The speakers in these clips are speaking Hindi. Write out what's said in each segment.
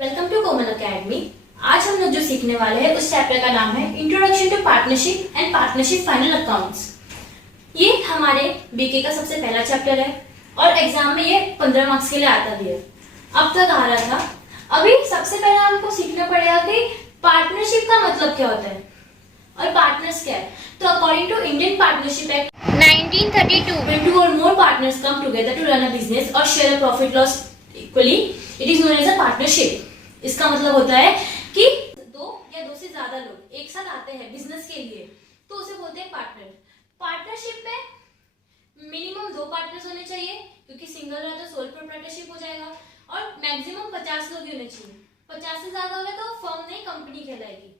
Welcome two common academy. आज हम लोग जो सीखने वाले हैं उस चैप्टर का नाम है introduction to partnership and partnership final accounts. ये हमारे बीके का सबसे पहला चैप्टर है और एग्जाम में ये 15 मार्क्स के लिए आता भी है। अब तक आ रहा था। अभी सबसे पहले हमको सीखना पड़ेगा कि पार्टनरशिप का मतलब क्या होता है और पार्टनर्स क्या है। तो according to Indian partnership act 1932, when two or more partners come together to run a business or share a profit loss equally, it is known as a partnership. इसका मतलब होता है कि दो या दो से ज्यादा लोग एक साथ आते हैं बिजनेस के लिए तो उसे बोलते हैं पार्टनर। पार्टनरशिप में मिनिमम 2 पार्टनर्स होने चाहिए क्योंकि सिंगल रहा तो सोल प्रोप्राइटरशिप हो जाएगा और मैक्सिमम 50 लोग ही होने चाहिए। 50 से ज्यादा हो गया तो फर्म नहीं कंपनी कहलाएगी।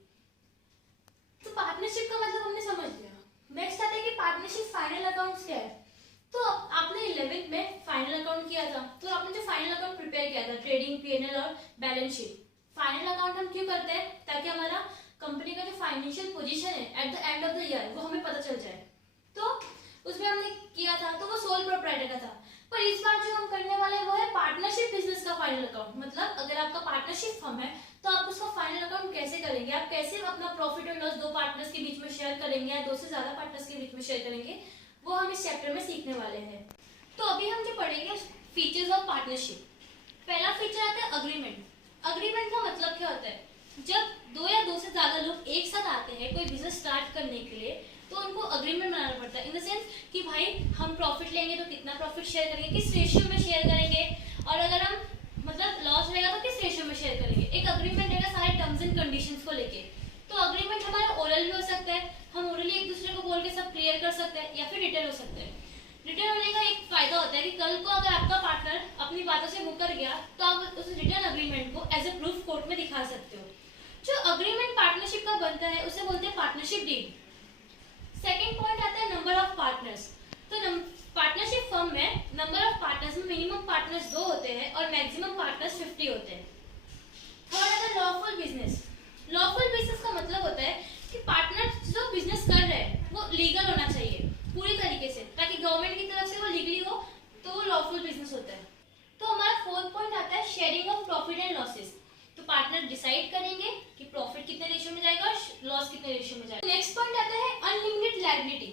तो पार्टनरशिप का मतलब हमने समझ लिया। नेक्स्ट आता है कि पार्टनरशिप फाइनल अकाउंट्स क्या है। तो आपने 11th में फाइनल अकाउंट किया था तो आपने जो फाइनल अकाउंट प्रिपेयर किया था ट्रेडिंग पीएनएल और बैलेंस शीट। फाइनल अकाउंट हम क्यों करते हैं ताकि हमारा कंपनी का जो फाइनेंशियल पोजीशन है at the end of the year वो हमें पता चल जाए। तो उसमें हमने किया था तो वो सोल प्रोप्राइटर का था। पर इस बार जो हम करने वाले हैं वो है पार्टनरशिप बिजनेस का फाइनल अकाउंट। मतलब अगर आपका पार्टनरशिप फर्म है तो आप उसका फाइनल अकाउंट कैसे करेंगे, आप कैसे अपना प्रॉफिट और लॉस 2 पार्टनर्स के बीच में शेयर करेंगे या 2 से ज्यादा पार्टनर्स के बीच में शेयर करेंगे, वो हम इस चैप्टर में सीखने वाले हैं। तो अभी हम जो पढ़ेंगे फीचर्स ऑफ पार्टनरशिप। पहला फीचर आता है अग्रीमेंट। अग्रीमेंट का मतलब क्या होता है, जब 2 या 2 से ज्यादा लोग एक साथ आते हैं कोई बिजनेस स्टार्ट करने के लिए तो उनको अग्रीमेंट बनाना पड़ता है। इन द सेंस कि भाई हम प्रॉफिट लेंगे तो कितना प्रॉफिट शेयर करेंगे, किस रेशियो में शेयर करेंगे और अगर हम मतलब लॉस रहेगा तो किस रेशियो में शेयर करेंगे। एक अग्रीमेंट रहेगा सारे टर्म्स एंड कंडीशंस को लेके। तो अग्रीमेंट हमारा ओरल भी हो सकता है, हम ओरली एक दूसरे को बोल के सब क्लियर कर सकते हैं, या फिर रिटन हो सकते हैं। रिटर्न होने का एक फायदा होता है कि कल को अगर आपका पार्टनर अपनी बातों से मुकर गया तो आप उस रिटर्न अग्रीमेंट को एज ए प्रूफ कोर्ट में दिखा सकते हो। जो अग्रीमेंट पार्टनरशिप का बनता है उसे बोलते हैं पार्टनरशिप डीड। सेकंड पॉइंट आता है नंबर ऑफ पार्टनर्स। तो पार्टनरशिप फर्म में नंबर ऑफ पार्टनर्स में मिनिमम पार्टनर्स 2 होते हैं और मैक्सिमम पार्टनर्स 50 होते हैं। थर्ड आता है लॉफुल बिजनेस। लॉफुल बिजनेस का मतलब होता है कि पार्टनर जो बिजनेस कर रहे हैं वो लीगल होना चाहिए पूरी तरीके से, ताकि गवर्नमेंट की तरफ से वो लीगली हो तो वो लॉफुल बिजनेस होता है। तो हमारा फोर्थ पॉइंट आता है sharing of profit and losses. तो पार्टनर डिसाइड करेंगे कि प्रॉफिट कितने रेशियो में जाएगा और लॉस कितने रेशियो में जाएगा। नेक्स्ट पॉइंट आता है अनलिमिटेड लायबिलिटी।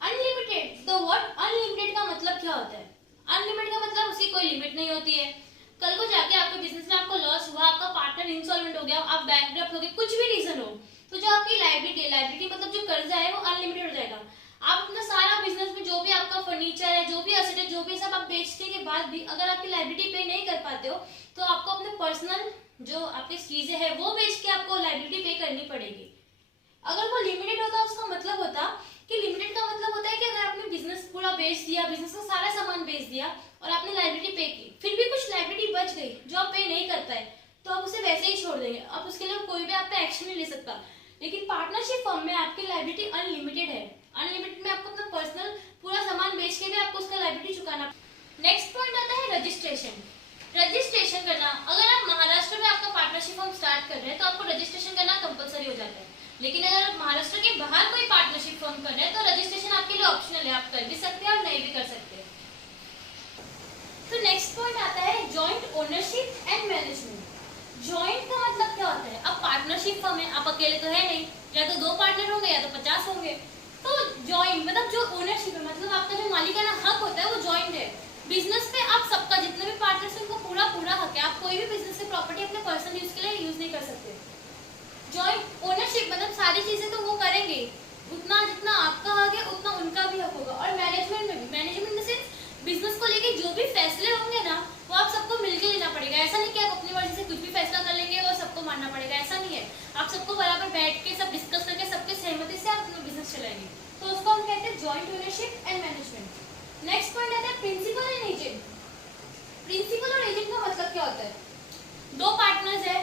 अनलिमिटेड तो व्हाट अनलिमिटेड का मतलब क्या होता है। अनलिमिटेड का मतलब उसकी कोई लिमिट नहीं होती है। कल को जाके आपके बिजनेस में आपको लॉस हुआ, आपका पार्टनर इंसॉल्वेंट हो गया, आप बैंकक्रप्ट हो गए, कुछ भी रीजन हो, तो जो आपकी लायबिलिटी मतलब जो कर्जा है वो अनलिमिटेड हो जाएगा। आप अपना सारा बिजनेस में जो भी आपका फर्नीचर है, जो भी एसेट है, जो भी सब आप बेचने के बाद भी अगर आपकी लायबिलिटी पे नहीं कर पाते हो तो आपको अपने पर्सनल जो आपकी चीजें हैं वो बेच के आपको लायबिलिटी पे करनी पड़ेगी। अगर वो लिमिटेड होता उसका मतलब होता कि लिमिटेड का मतलब होता है कि अगर आपने बिजनेस पूरा बेच दिया, बिजनेस का सारा सामान बेच दिया और आपने लायबिलिटी पे की, फिर भी कुछ लायबिलिटी बच गई जो आप पे नहीं करता है तो आप उसे वैसे ही छोड़ देंगे। अब उसके लिए कोई भी आप पे एक्शन नहीं ले सकता। लेकिन पार्टनरशिप फर्म में आपकी लायबिलिटी अनलिमिटेड है। अनलिमिटेड में आपको अपना पर्सनल पूरा सामान बेच के भी आपको उसका लायबिलिटी चुकाना। नेक्स्ट पॉइंट आता है रजिस्ट्रेशन। रजिस्ट्रेशन करना, अगर आप महाराष्ट्र में आपका पार्टनरशिप फर्म स्टार्ट कर रहे हैं तो आपको रजिस्ट्रेशन करना कंपलसरी हो जाता है। लेकिन अगर आप महाराष्ट्र के बाहर कोई पार्टनरशिप फर्म कर रहे हैं तो रजिस्ट्रेशन आपके लिए ऑप्शनल है, आप कर भी सकते हैं और नहीं भी कर सकते। तो नेक्स्ट पॉइंट आता है joint ownership and management. Joint का मतलब क्या होता है, अब पार्टनरशिप फर्म है, आप अकेले तो है नहीं, या तो 2 पार्टनर होंगे या तो 50 होंगे। तो जॉइंट मतलब जो ओनरशिप है, मतलब आपका जो मालिकाना हक होता है वो जॉइंट है। बिजनेस पे आप सबका जितने भी पार्टनर्स हैं उनको पूरा हक है। आप कोई भी बिजनेस से प्रॉपर्टी अपने पर्सनल यूज के लिए यूज नहीं कर सकते। जॉइंट ओनरशिप मतलब सारी चीजें तो वो करेंगे, उतना जितना आपका हक है उतना उनका भी हक होगा। और मैनेजमेंट में भी, मैनेजमेंट से बिजनेस को लेके जो भी फैसले होंगे ना वो आप सबको मिलकर लेना पड़ेगा। ऐसा नहीं कि आप अपनी मर्जी से कुछ भी फैसला कर लेंगे और सबको मानना पड़ेगा, ऐसा नहीं है। आप सबको बराबर बैठ के सब डिस्कस करके सबके सहमति से आप अपना बिजनेस चलाएंगे, तो उसको हम कहते हैं joint ownership and management. Next point आता है प्रिंसिपल एंड एजेंट। प्रिंसिपल और एजेंट का मतलब क्या होता है, 2 पार्टनर्स है,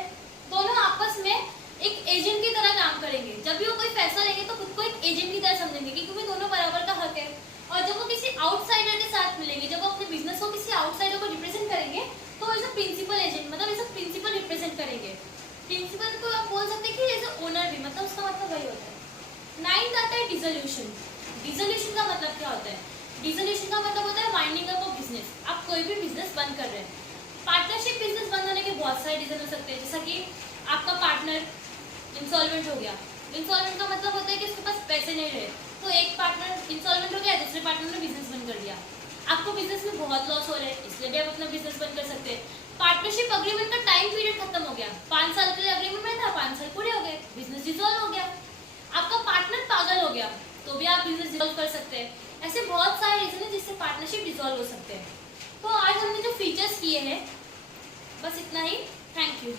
दोनों आपस में एक एजेंट की तरह काम करेंगे। जब भी वो कोई फैसला लेंगे तो खुद को एक एजेंट की तरह समझेंगे क्योंकि दोनों बराबर का हक है। और जब वो किसी आउटसाइडर के साथ मिलेंगे, जब वो अपने बिजनेस को किसी आउटसाइडर को रिप्रेजेंट करेंगे तो एज अ प्रिंसिपल एजेंट मतलब एज अ प्रिंसिपल रिप्रेजेंट करेंगे। प्रिंसिपल को आप बोल सकते हैं कि एज अ ओनर भी, मतलब उसका मतलब वही होता है। 9th आता है डिसोल्यूशन। डिसोल्यूशन का मतलब क्या होता है, डिसोल्यूशन का मतलब होता है वाइंडिंग अप ऑफ बिजनेस। आप कोई भी बिजनेस बंद कर रहे हैं पार्टनरशिप बिजनेस बंद होने के बहुत सारे रीजन हो सकते हैं, जैसा कि आपका पार्टनर इंसॉल्वेंट हो गया। इंसॉल्वेंट का मतलब होता है कि उसके पास पैसे नहीं रहे, तो एक पार्टनर इंसॉल्वेंट हो गया, दूसरे पार्टनर ने बिजनेस बंद कर दिया। आपको बिजनेस में बहुत लॉस हो रहा है, इसलिए भी आप अपना बिजनेस बंद कर सकते हैं। पार्टनरशिप अग्रीमेंट का टाइम पीरियड खत्म हो गया, 5 साल के लिए अग्रीमेंट में था, 5 साल पूरे हो गए, बिजनेस डिसॉल्व हो गया। आपका पार्टनर पागल हो गया, तो भी आप बिजनेस डिसॉल्व कर सकते हैं। ऐसे बहुत सारे रीजन है जिससे पार्टनरशिप डिसॉल्व हो सकते हैं। तो आज हमने जो फीचर्स किए हैं बस इतना ही। Thank you.